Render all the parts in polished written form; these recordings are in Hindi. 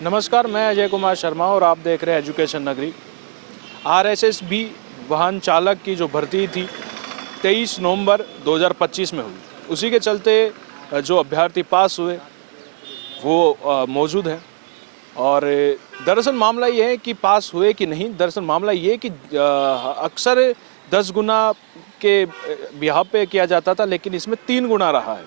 नमस्कार, मैं अजय कुमार शर्मा और आप देख रहे हैं एजुकेशन नगरी। आरएसएस-बी वाहन चालक की जो भर्ती थी 23 नवंबर 2025 में हुई। उसी के चलते जो अभ्यर्थी पास हुए वो मौजूद हैं। और दरअसल मामला ये है कि पास हुए कि नहीं, दरअसल मामला ये है कि अक्सर 10 गुना के बिहाफ पे किया जाता था, लेकिन इसमें 3 गुना रहा है।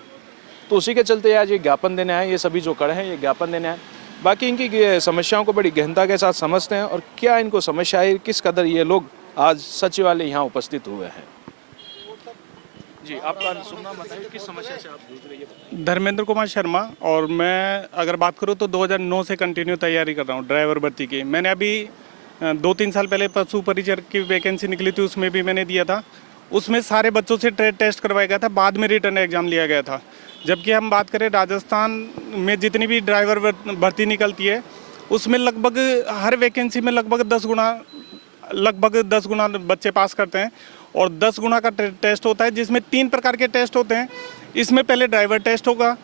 तो उसी के चलते आज ये ज्ञापन देने आए, ये सभी जो खड़े हैं ये ज्ञापन देने आए। बाकी इनकी समस्याओं को बड़ी गहनता के साथ समझते हैं और क्या इनको समस्या है, किस कदर ये लोग आज सचिवालय यहाँ उपस्थित हुए हैं। जी, आपका सुनना बताइए, किस समस्या से आप जूझ रही है? धर्मेंद्र कुमार शर्मा। और मैं अगर बात करूँ तो 2009 से कंटिन्यू तैयारी कर रहा हूँ ड्राइवर भर्ती की। मैंने अभी 2-3 साल पहले पशु परिचर की वैकेंसी निकली थी, उसमें भी मैंने दिया था। उसमें सारे बच्चों से ट्रेड टेस्ट करवाया गया था, बाद में रिटर्न एग्जाम लिया गया था। जबकि हम बात करें राजस्थान में जितनी भी ड्राइवर भर्ती निकलती है उसमें लगभग हर वैकेंसी में लगभग 10 गुना बच्चे पास करते हैं। और 10 गुना का टेस्ट होता है, जिसमें 3 प्रकार के टेस्ट होते हैं। इसमें पहले ड्राइवर टेस्ट होगा,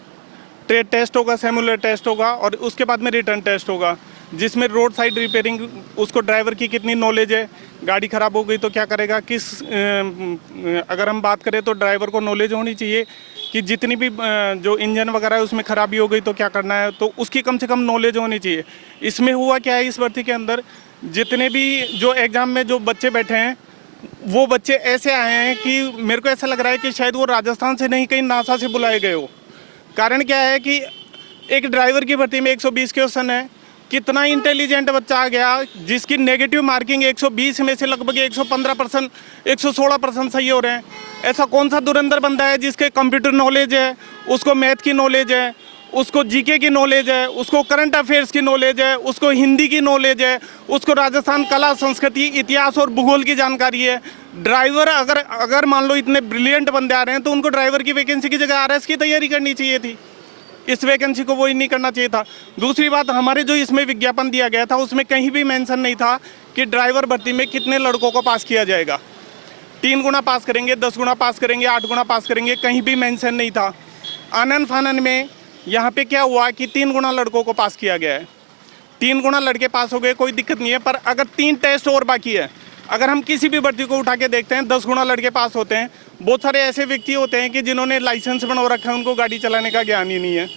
ट्रेड टेस्ट होगा, सिमुलर टेस्ट होगा और उसके बाद में रिटर्न टेस्ट होगा, जिसमें रोड साइड रिपेयरिंग, उसको ड्राइवर की कितनी नॉलेज है, गाड़ी ख़राब हो गई तो क्या करेगा, अगर हम बात करें तो ड्राइवर को नॉलेज होनी चाहिए कि जितनी भी जो इंजन वगैरह है उसमें ख़राबी हो गई तो क्या करना है, तो उसकी कम से कम नॉलेज होनी चाहिए। इसमें हुआ क्या है, इस भर्ती के अंदर जितने भी जो एग्ज़ाम में जो बच्चे बैठे हैं वो बच्चे ऐसे आए हैं कि मेरे को ऐसा लग रहा है कि शायद वो राजस्थान से नहीं, कहीं नासा से बुलाए गए हो। कारण क्या है कि एक ड्राइवर की भर्ती में 120 क्वेश्चन है। कितना इंटेलिजेंट बच्चा आ गया जिसकी नेगेटिव मार्किंग 120 में से लगभग 115%, 116% सही हो रहे हैं। ऐसा कौन सा धुरंधर बंदा है जिसके कंप्यूटर नॉलेज है, उसको मैथ की नॉलेज है, उसको जीके की नॉलेज है, उसको करंट अफेयर्स की नॉलेज है, उसको हिंदी की नॉलेज है, उसको राजस्थान कला, संस्कृति, इतिहास और भूगोल की जानकारी है। ड्राइवर अगर मान लो इतने ब्रिलियंट बंदे आ रहे हैं तो उनको ड्राइवर की वैकेंसी की जगह आरएस की तैयारी करनी चाहिए थी। इस वैकेंसी को वो ही नहीं करना चाहिए था। दूसरी बात, हमारे जो इसमें विज्ञापन दिया गया था उसमें कहीं भी मेंशन नहीं था कि ड्राइवर भर्ती में कितने लड़कों को पास किया जाएगा। 3 गुना पास करेंगे, 10 गुना पास करेंगे, 8 गुना पास करेंगे, कहीं भी मेंशन नहीं था। आनन फानन में यहाँ पे क्या हुआ कि 3 गुना लड़कों को पास किया गया है। 3 गुना लड़के पास हो गए, कोई दिक्कत नहीं है। पर अगर 3 टेस्ट और बाकी है, अगर हम किसी भी भर्ती को उठा के देखते हैं 10 गुना लड़के पास होते हैं। बहुत सारे ऐसे व्यक्ति होते हैं कि जिन्होंने लाइसेंस बनवा रखा है, उनको गाड़ी चलाने का ज्ञान ही नहीं है।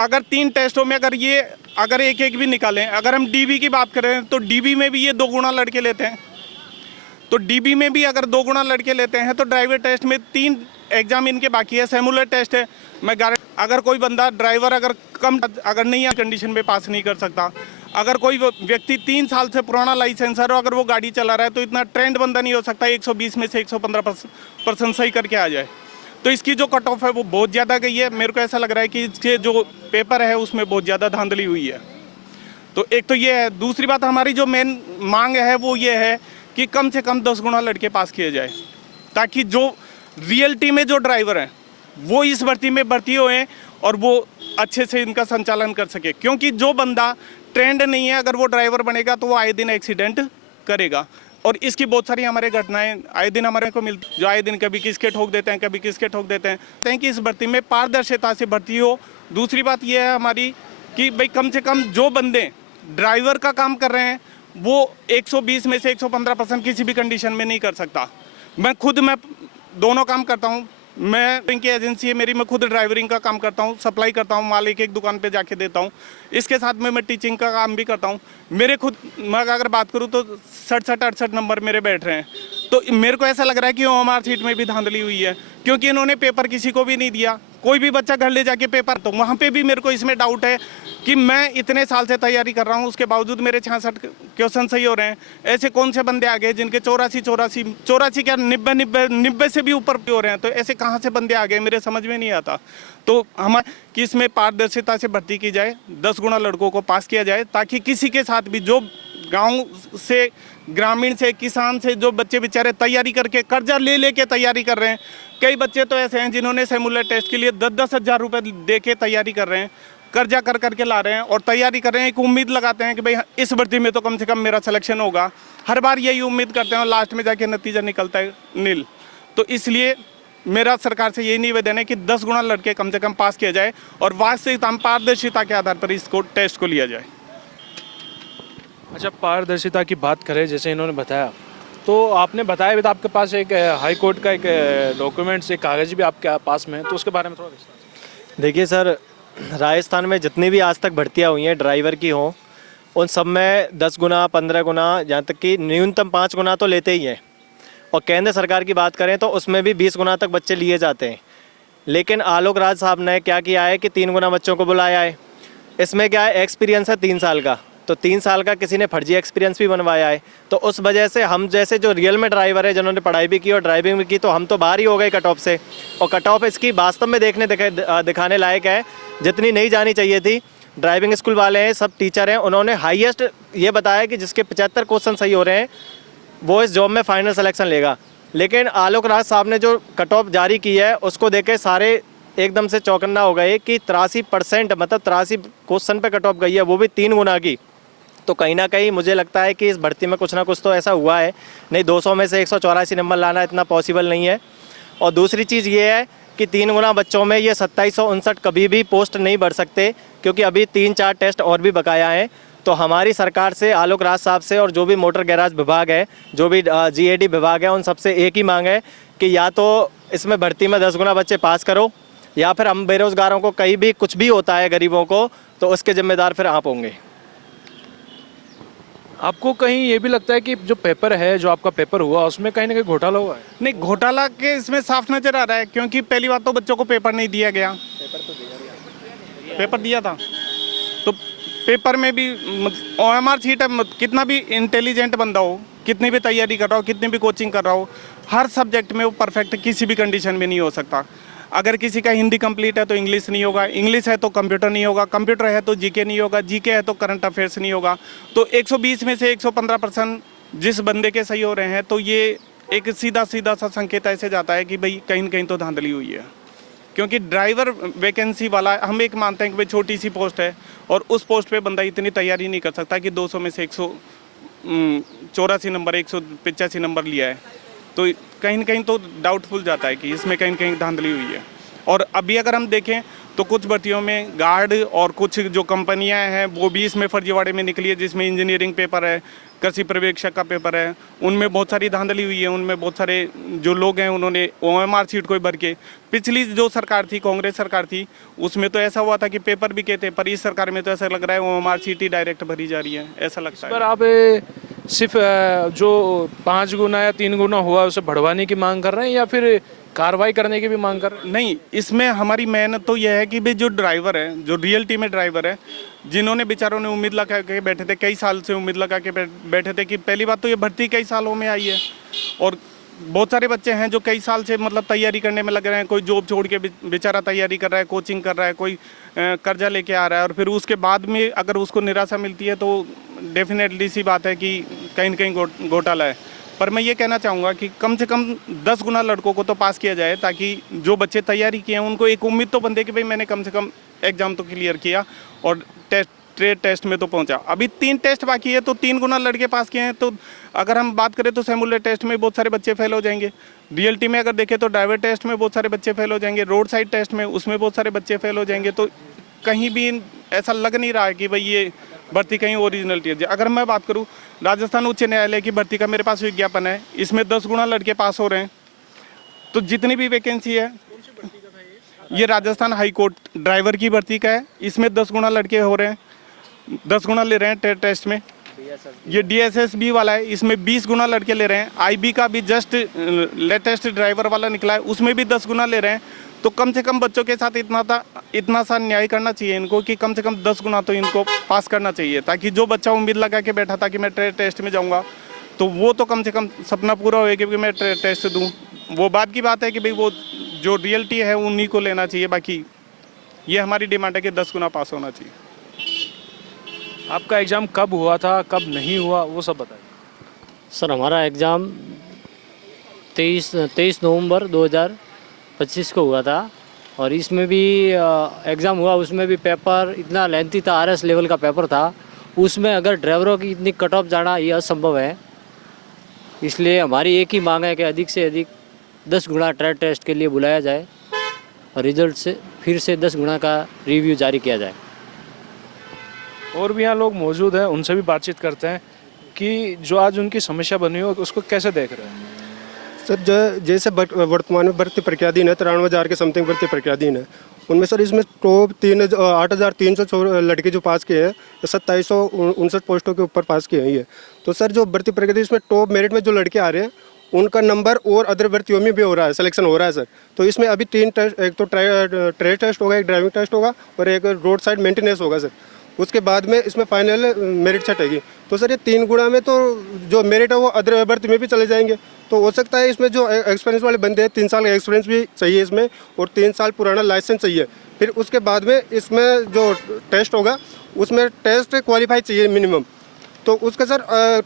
अगर 3 टेस्टों में अगर एक भी निकालें, अगर हम डीबी की बात करें तो डीबी में भी ये 2 गुना लड़के लेते हैं। तो डीबी में भी अगर 2 गुना लड़के लेते हैं तो ड्राइवर टेस्ट में 3 एग्जाम इनके बाकी है, सिमुलर टेस्ट है। मैं अगर कोई बंदा ड्राइवर अगर नहीं है कंडीशन में पास नहीं कर सकता। अगर कोई व्यक्ति 3 साल से पुराना लाइसेंस है और अगर वो गाड़ी चला रहा है तो इतना ट्रेंड बंदा नहीं हो सकता 120 में से 115% सही करके आ जाए। तो इसकी जो कट ऑफ है वो बहुत ज़्यादा गई है। मेरे को ऐसा लग रहा है कि इसके जो पेपर है उसमें बहुत ज़्यादा धांधली हुई है। तो एक तो ये है। दूसरी बात, हमारी जो मेन मांग है वो ये है कि कम से कम 10 गुना लड़के पास किए जाए, ताकि जो रियलिटी में जो ड्राइवर हैं वो इस भर्ती में भर्ती हुए और वो अच्छे से इनका संचालन कर सके। क्योंकि जो बंदा ट्रेंड नहीं है, अगर वो ड्राइवर बनेगा तो वो आए दिन एक्सीडेंट करेगा। और इसकी बहुत सारी हमारे घटनाएं आए दिन हमारे को मिलती, जो आए दिन कभी किसके ठोक देते हैं, कभी किसके ठोक देते हैं कि इस भर्ती में पारदर्शिता से भर्ती हो। दूसरी बात यह है हमारी कि भाई कम से कम जो बंदे ड्राइवर का काम कर रहे हैं वो 120 में से 115% किसी भी कंडीशन में नहीं कर सकता। मैं दोनों काम करता हूँ। मैं की एजेंसी है मेरी, मैं खुद ड्राइवरिंग का काम करता हूँ, सप्लाई करता हूँ, माल एक दुकान पे जाके देता हूँ। इसके साथ में मैं टीचिंग का काम भी करता हूँ। मैं अगर बात करूँ तो 67-68 नंबर मेरे बैठ रहे हैं। तो मेरे को ऐसा लग रहा है कि ओएमआर सीट में भी धांधली हुई है, क्योंकि इन्होंने पेपर किसी को भी नहीं दिया। कोई भी बच्चा घर ले जाके पेपर, तो वहाँ पे भी मेरे को इसमें डाउट है कि मैं इतने साल से तैयारी कर रहा हूँ, उसके बावजूद मेरे 66 क्वेश्चन सही हो रहे हैं। ऐसे कौन से बंदे आ गए जिनके 84 क्या 90 से भी ऊपर हो रहे हैं? तो ऐसे कहाँ से बंदे आ गए, मेरे समझ में नहीं आता। तो कि इसमें पारदर्शिता से भर्ती की जाए, 10 गुना लड़कों को पास किया जाए, ताकि किसी के साथ भी जो गांव से, ग्रामीण से, किसान से जो बच्चे बेचारे तैयारी करके कर्जा ले लेके तैयारी कर रहे हैं। कई बच्चे तो ऐसे हैं जिन्होंने सिमुलर टेस्ट के लिए 10-10 हज़ार रुपये दे के तैयारी कर रहे हैं, कर्जा कर करके ला रहे हैं और तैयारी कर रहे हैं। एक उम्मीद लगाते हैं कि भाई इस भर्ती में तो कम से कम मेरा सिलेक्शन होगा। हर बार यही उम्मीद करते हैं और लास्ट में जाके नतीजा निकलता है नील। तो इसलिए मेरा सरकार से यही निवेदन है कि 10 गुना लड़के कम से कम पास किया जाए और वास्तविकता पारदर्शिता के आधार पर इसको टेस्ट को लिया जाए। अच्छा, पारदर्शिता की बात करें, जैसे इन्होंने बताया, तो आपने बताया भी था आपके पास एक हाई कोर्ट का एक डॉक्यूमेंट्स, एक कागज़ भी आपके पास में है, तो उसके बारे में थोड़ा विस्तार से। देखिए सर, राजस्थान में जितनी भी आज तक भर्तियां हुई हैं ड्राइवर की हों, उन सब में 10 गुना 15 गुना, यहाँ तक कि न्यूनतम 5 गुना तो लेते ही हैं। और केंद्र सरकार की बात करें तो उसमें भी 20 गुना तक बच्चे लिए जाते हैं। लेकिन आलोक राज साहब ने क्या किया है कि 3 गुना बच्चों को बुलाया है। इसमें क्या है, एक्सपीरियंस है 3 साल का, तो 3 साल का किसी ने फर्जी एक्सपीरियंस भी बनवाया है। तो उस वजह से हम जैसे जो रियल में ड्राइवर है, जिन्होंने पढ़ाई भी की और ड्राइविंग भी की, तो हम तो बाहर ही हो गए कट ऑफ से। और कट ऑफ इसकी वास्तव में दिखाने लायक है, जितनी नहीं जानी चाहिए थी। ड्राइविंग स्कूल वाले हैं, सब टीचर हैं, उन्होंने हाईएस्ट ये बताया कि जिसके 75 क्वेश्चन सही हो रहे हैं वो इस जॉब में फाइनल सिलेक्शन लेगा। लेकिन आलोक राज साहब ने जो कट ऑफ जारी की है उसको देख के सारे एकदम से चौकन्ना हो गए कि 83%, मतलब 83 क्वेश्चन पे कट ऑफ गई है, वो भी 3 गुना की। तो कहीं ना कहीं मुझे लगता है कि इस भर्ती में कुछ ना कुछ तो ऐसा हुआ है। नहीं, 200 में से 184 नंबर लाना इतना पॉसिबल नहीं है। और दूसरी चीज़ ये है कि 3 गुना बच्चों में ये 2759 कभी भी पोस्ट नहीं बढ़ सकते, क्योंकि अभी 3-4 टेस्ट और भी बकाया हैं। तो हमारी सरकार से, आलोक राज साहब से और जो भी मोटर गैराज विभाग है, जो भी GAD विभाग है, उन सबसे एक ही मांग है कि या तो इसमें भर्ती में 10 गुना बच्चे पास करो, या फिर हम बेरोज़गारों को कहीं भी कुछ भी होता है गरीबों को, तो उसके जिम्मेदार फिर आप होंगे। आपको कहीं ये भी लगता है कि जो पेपर है, जो आपका पेपर हुआ, उसमें कहीं ना कहीं घोटाला हुआ है? नहीं, घोटाला के इसमें साफ नजर आ रहा है, क्योंकि पहली बात तो बच्चों को पेपर नहीं दिया गया। पेपर दिया था तो पेपर में भी OMR शीट है, कितना भी इंटेलिजेंट बंदा हो, कितनी भी तैयारी कर रहा हो, कितनी भी कोचिंग कर रहा हो, हर सब्जेक्ट में वो परफेक्ट किसी भी कंडीशन में नहीं हो सकता। अगर किसी का हिंदी कंप्लीट है तो इंग्लिश नहीं होगा, इंग्लिश है तो कंप्यूटर नहीं होगा, कंप्यूटर है तो GK नहीं होगा, GK है तो करंट अफेयर्स नहीं होगा। तो 120 में से 115% जिस बंदे के सही हो रहे हैं, तो ये एक सीधा सीधा सा संकेत ऐसे जाता है कि भाई कहीं न कहीं तो धांधली हुई है। क्योंकि ड्राइवर वैकेंसी वाला हम एक मानते हैं कि भाई छोटी सी पोस्ट है और उस पोस्ट पे बंदा इतनी तैयारी नहीं कर सकता कि 200 में से 184 नंबर, 185 नंबर लिया है। तो कहीं न कहीं तो डाउटफुल जाता है कि इसमें कहीं न कहीं धांधली हुई है। और अभी अगर हम देखें तो कुछ भर्तियों में गार्ड और कुछ जो कंपनियां हैं वो भी इसमें फर्जीवाड़े में निकली है, जिसमें इंजीनियरिंग पेपर है, कृषि पर्यवेक्षक का पेपर है, उनमें बहुत सारी धांधली हुई है। उनमें बहुत सारे जो लोग हैं उन्होंने OMR शीट को भर के, पिछली जो सरकार थी, कांग्रेस सरकार थी, उसमें तो ऐसा हुआ था कि पेपर भी कहते, पर इस सरकार में तो ऐसा लग रहा है OMR शीट ही डायरेक्ट भरी जा रही है, ऐसा लगता है। पर आप सिर्फ जो 5 गुना या 3 गुना हुआ उसे बढ़वाने की मांग कर रहे हैं, या फिर कार्रवाई करने की भी मांग कर रहे हैं? नहीं, इसमें हमारी मेहनत तो यह है कि भाई जो ड्राइवर है, जो रियलिटी में ड्राइवर है, जिन्होंने बेचारों ने उम्मीद लगा के बैठे थे, कई साल से उम्मीद लगा के बैठे थे कि पहली बात तो ये भर्ती कई सालों में आई है, और बहुत सारे बच्चे हैं जो कई साल से मतलब तैयारी करने में लग रहे हैं। कोई जॉब छोड़ के बेचारा तैयारी कर रहा है, कोचिंग कर रहा है, कोई कर्जा लेके आ रहा है, और फिर उसके बाद में अगर उसको निराशा मिलती है तो डेफिनेटली सी बात है कि कहीं न कहीं घोटाला है। पर मैं ये कहना चाहूँगा कि कम से कम 10 गुना लड़कों को तो पास किया जाए, ताकि जो बच्चे तैयारी किए हैं उनको एक उम्मीद तो बंदे कि भाई मैंने कम से कम एग्ज़ाम तो क्लियर किया और ट्रेड टेस्ट में तो पहुंचा। अभी 3 टेस्ट बाकी है, तो 3 गुना लड़के पास किए हैं। तो अगर हम बात करें तो सिमुलेटर टेस्ट में बहुत सारे बच्चे फेल हो जाएंगे, रियलिटी में अगर देखें तो ड्राइवर टेस्ट में बहुत सारे बच्चे फेल हो जाएंगे, रोड साइड टेस्ट में उसमें बहुत सारे बच्चे फेल हो जाएंगे। तो कहीं भी ऐसा लग नहीं रहा है कि भाई ये भर्ती कहीं ओरिजिनलिटी है। अगर मैं बात करूं, राजस्थान उच्च न्यायालय की भर्ती का मेरे पास विज्ञापन है, इसमें 10 गुना लड़के पास हो रहे हैं। तो जितनी भी वैकेंसी है, ये राजस्थान हाई कोर्ट ड्राइवर की भर्ती का है, इसमें 10 गुना लड़के हो रहे हैं, 10 गुना ले रहे हैं टेस्ट में। ये DSSB वाला है, इसमें 20 गुना लड़के ले रहे हैं। IB का भी जस्ट लेटेस्ट ड्राइवर वाला निकला है, उसमें भी 10 गुना ले रहे हैं। तो कम से कम बच्चों के साथ इतना सा न्याय करना चाहिए इनको कि कम से कम 10 गुना तो इनको पास करना चाहिए, ताकि जो बच्चा उम्मीद लगा के बैठा था कि मैं टेस्ट में जाऊंगा, तो वो तो कम से कम सपना पूरा होए कि मैं टेस्ट दूं। वो बात की बात है कि भाई वो जो रियलिटी है उन्हीं को लेना चाहिए। बाकी ये हमारी डिमांड है कि 10 गुना पास होना चाहिए। आपका एग्ज़ाम कब हुआ था, कब नहीं हुआ, वो सब बताइए। सर हमारा एग्ज़ाम 23 नवंबर 2025 को हुआ था, और इसमें भी एग्ज़ाम हुआ, उसमें भी पेपर इतना लेंथी था, RS लेवल का पेपर था। उसमें अगर ड्राइवरों की इतनी कट ऑफ जाना ये असंभव है। इसलिए हमारी एक ही मांग है कि अधिक से अधिक 10 गुना ट्रेड टेस्ट के लिए बुलाया जाए और रिजल्ट से फिर से 10 गुना का रिव्यू जारी किया जाए। और भी यहाँ लोग मौजूद हैं, उनसे भी बातचीत करते हैं कि जो आज उनकी समस्या बनी हो उसको कैसे देख रहे हैं। सर जैसे वर्तमान में भर्ती प्रक्रियाधीन है, 93,000 के समथिंग भर्ती प्रक्रियाधीन है। उनमें सर इसमें टॉप 8,300 लड़के जो पास किए हैं, 2759 पोस्टों के ऊपर पास किए हैं ये। तो सर जो भर्ती प्रक्रिया इसमें टॉप मेरिट में जो लड़के आ रहे हैं उनका नंबर और अदर भर्तियों में भी हो रहा है, सिलेक्शन हो रहा है सर। तो इसमें अभी 3 टेस्ट, एक तो ट्रेड टेस्ट होगा, एक ड्राइविंग टेस्ट होगा और एक रोड साइड मेंटेनेंस होगा सर। उसके बाद में इसमें फाइनल मेरिट छटेगी। तो सर ये 3 गुना में तो जो मेरिट है वो अदर भर्ती में भी चले जाएंगे। तो हो सकता है इसमें जो एक्सपीरियंस वाले बंदे हैं, 3 साल का एक्सपीरियंस भी चाहिए इसमें और 3 साल पुराना लाइसेंस चाहिए। फिर उसके बाद में इसमें जो टेस्ट होगा उसमें टेस्ट क्वालिफाई चाहिए मिनिमम। तो उसका सर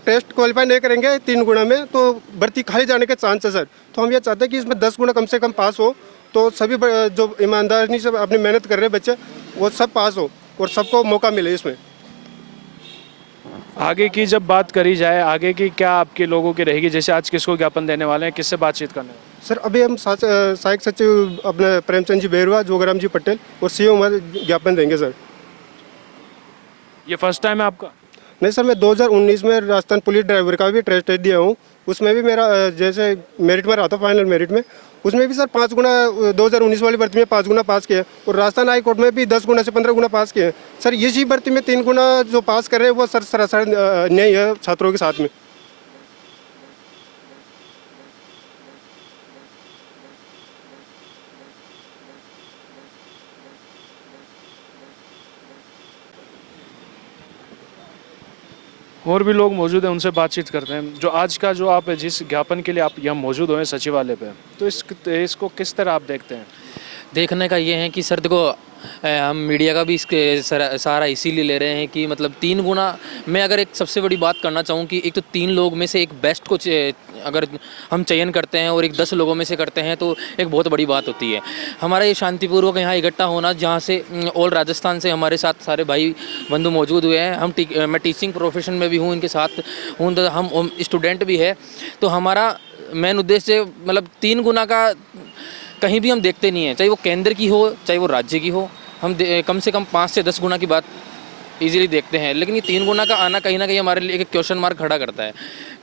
टेस्ट क्वालिफाई नहीं करेंगे 3 गुना में तो भर्ती खाली जाने के चांस है सर। तो हम ये चाहते हैं कि इसमें 10 गुना कम से कम पास हो, तो सभी जो ईमानदारी से अपनी मेहनत कर रहे हैं बच्चे वो सब पास हो और सबको मौका मिले इसमें। आगे की जब बात करी जाए, आगे की क्या आपके लोगों की रहेगी, जैसे आज किसको ज्ञापन देने वाले हैं, किससे बातचीत करने वाले हैं? सर अभी हम सहायक सचिव अपने प्रेमचंद जी बेरवा, जोगराम जी पटेल और सीओ ज्ञापन देंगे सर। ये फर्स्ट टाइम है आपका? नहीं सर, मैं 2019 में राजस्थान पुलिस ड्राइवर का भी टेस्ट दिया हूँ। उसमें भी मेरा जैसे मेरिट में रहा था फाइनल मेरिट में, उसमें भी सर 5 गुना 2019 वाली भर्ती में 5 गुना पास किए और राजस्थान हाई कोर्ट में भी 10 गुना से 15 गुना पास किए। सर इसी भर्ती में 3 गुना जो पास कर रहे हैं वो सर सरासर नहीं है छात्रों के साथ में। और भी लोग मौजूद हैं, उनसे बातचीत करते हैं। जो आज का जो आप जिस ज्ञापन के लिए आप यहाँ मौजूद हुए सचिवालय पे, तो इसको किस तरह आप देखते हैं? देखने का ये है कि सर देखो, हम मीडिया का भी इसके सहारा इसीलिए ले रहे हैं कि मतलब 3 गुना। मैं अगर एक सबसे बड़ी बात करना चाहूँ कि एक तो 3 लोग में से एक बेस्ट को अगर हम चयन करते हैं और एक 10 लोगों में से करते हैं तो एक बहुत बड़ी बात होती है। हमारा ये शांतिपूर्वक यहाँ इकट्ठा होना, जहाँ से ऑल राजस्थान से हमारे साथ सारे भाई बंधु मौजूद हुए हैं। मैं टीचिंग प्रोफेशन में भी हूँ, इनके साथ हूँ, तो हम स्टूडेंट भी है। तो हमारा मेन उद्देश्य मतलब 3 गुना का कहीं भी हम देखते नहीं हैं, चाहे वो केंद्र की हो चाहे वो राज्य की हो। हम कम से कम 5 से 10 गुना की बात इजीली देखते हैं, लेकिन ये 3 गुना का आना कहीं ना कहीं हमारे लिए एक क्वेश्चन मार्क खड़ा करता है।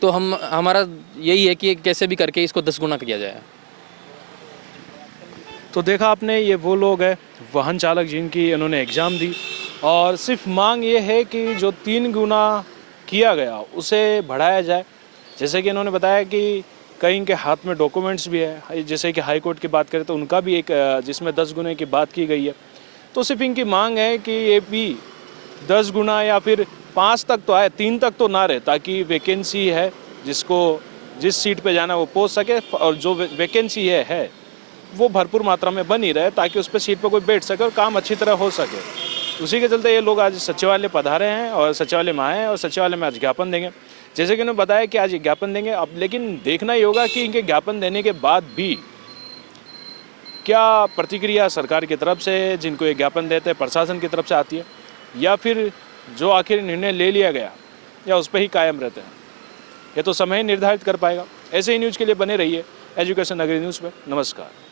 तो हमारा यही है कि कैसे भी करके इसको 10 गुना किया जाए। तो देखा आपने, ये वो लोग हैं वाहन चालक जिनकी इन्होंने एग्ज़ाम दी और सिर्फ मांग ये है कि जो 3 गुना किया गया उसे बढ़ाया जाए। जैसे कि इन्होंने बताया कि कई इनके हाथ में डॉक्यूमेंट्स भी है, जैसे कि हाई कोर्ट की बात करें तो उनका भी एक जिसमें 10 गुने की बात की गई है। तो सिर्फ इनकी मांग है कि ये भी 10 गुना या फिर 5 तक तो आए, 3 तक तो ना रहे, ताकि वैकेंसी है जिसको जिस सीट पे जाना वो पहुंच सके और जो वैकेंसी है वो भरपूर मात्रा में बनी रहे, ताकि उस पर सीट पर कोई बैठ सके और काम अच्छी तरह हो सके। उसी के चलते ये लोग आज सचिवालय पधारे हैं और सचिवालय में आए हैं और सचिवालय में आज ज्ञापन देंगे। जैसे कि उन्होंने बताया कि आज ये ज्ञापन देंगे। अब लेकिन देखना ही होगा कि इनके ज्ञापन देने के बाद भी क्या प्रतिक्रिया सरकार की तरफ से, जिनको ये ज्ञापन देते हैं, प्रशासन की तरफ से आती है, या फिर जो आखिर निर्णय ले लिया गया या उस पर ही कायम रहते हैं। ये तो समय ही निर्धारित कर पाएगा। ऐसे ही न्यूज़ के लिए बने रहिए एजुकेशन नगरी न्यूज़ पर। नमस्कार।